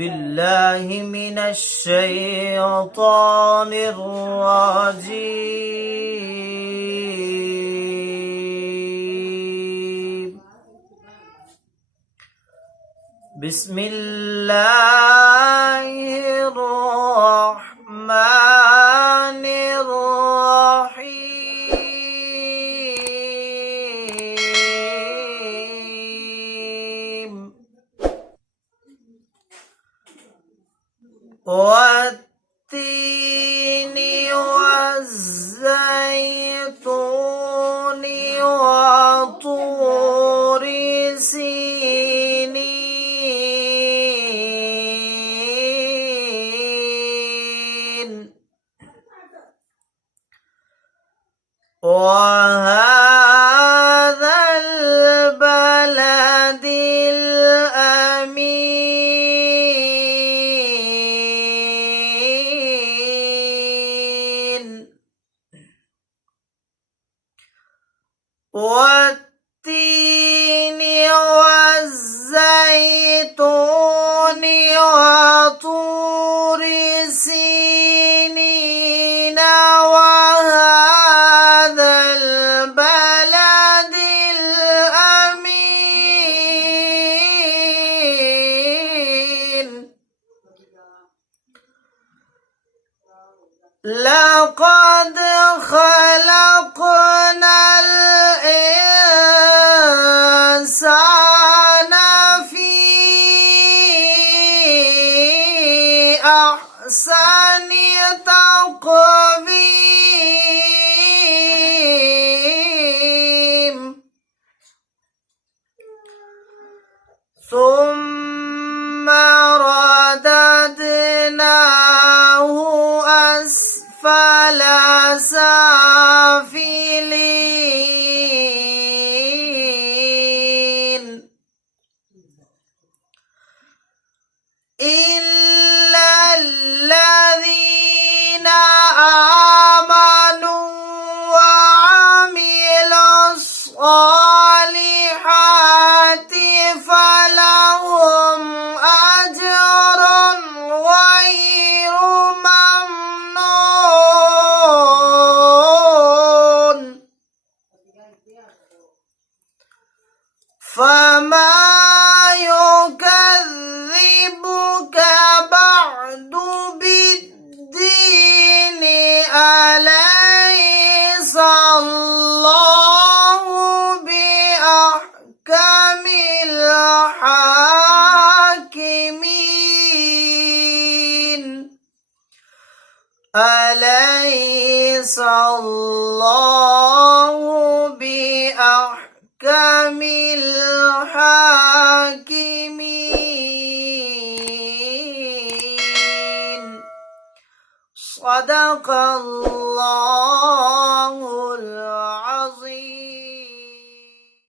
بالله من الشيطان الرجيم. بسم الله الرحمن الرحيم. والتين والزيتون وطور سينين وهذا البلد الأمين. والتين والزيتون وطور سينين وهذا البلد الأمين. لقد خلقنا الإنسان في أحسن تقويم ثم رددناه أسفل سافلين إلا الذين آمنوا وعملوا الصالحات فلهم أجر غير ممنون. فما يكذبك بعد بالدين أليس الله بأحكم الحاكمين. أليس الله بأحكم الحاكمين. صدق الله العظيم.